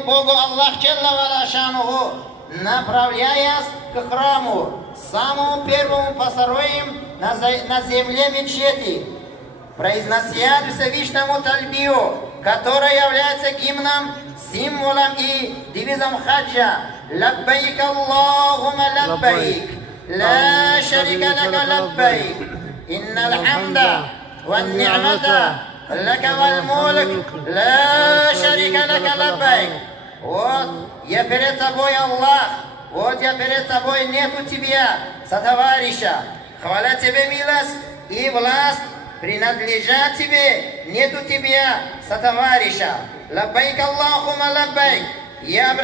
Богу Аллах Джалла ва Шануху, направляясь к храму, самому первому построим на земле мечети, произнося Всевышнему тальбию, которая является гимном, символом и девизом хаджа. Лаббайк Аллахумма лаббайк, ла шарика лака лаббайк, иннал хамда ван ни'мата лака вал мулк, ла шарика лака лаббайк. Вот я перед тобой, Аллах, вот я перед тобой, нету тебя, сотоварища. Хвала тебе, милость и власть принадлежат тебе, нету тебя, сотоварища. Лаббайк Аллахумма лаббайк. Я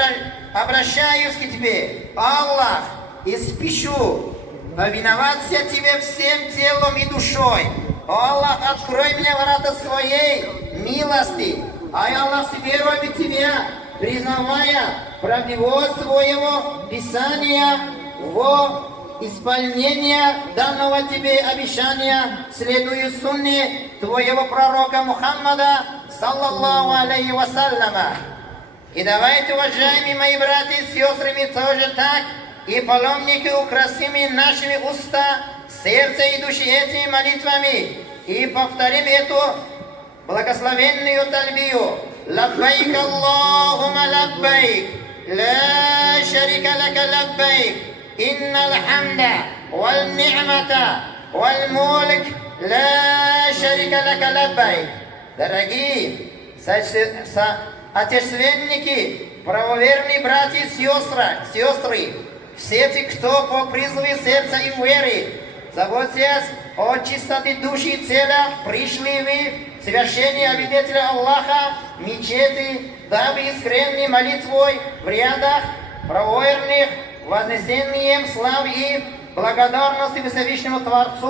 обращаюсь к тебе, Аллах, и спешу повиноваться тебе всем телом и душой. Аллах, открой мне ворота своей милости, а я, Аллах, верую в тебя, признавая правдивость твоего Писания во исполнение данного тебе обещания, следуя сунне твоего пророка Мухаммада, саллаллаху алейхи вассаляма. И давайте, уважаемые мои братья и сестры, мы тоже так, и паломники, украсим нашими уста, сердце и души этими молитвами, и повторим эту благословенную тальбию. Лаббайк Аллахумма лаббайк, ла шарика лака лаббайк, иннал хамда вал ни'мата вал мулк, ла шарика лака лаббайк. Дорогие отечественники, правоверные братья и сестры, все те, кто по призыву сердца и веры, заботясь о чистоте души и тела, пришли вы в совершение обителя Аллаха, мечети, дабы искренней молитвой в рядах правоверных, вознесением славы и благодарности Всевышнему Творцу.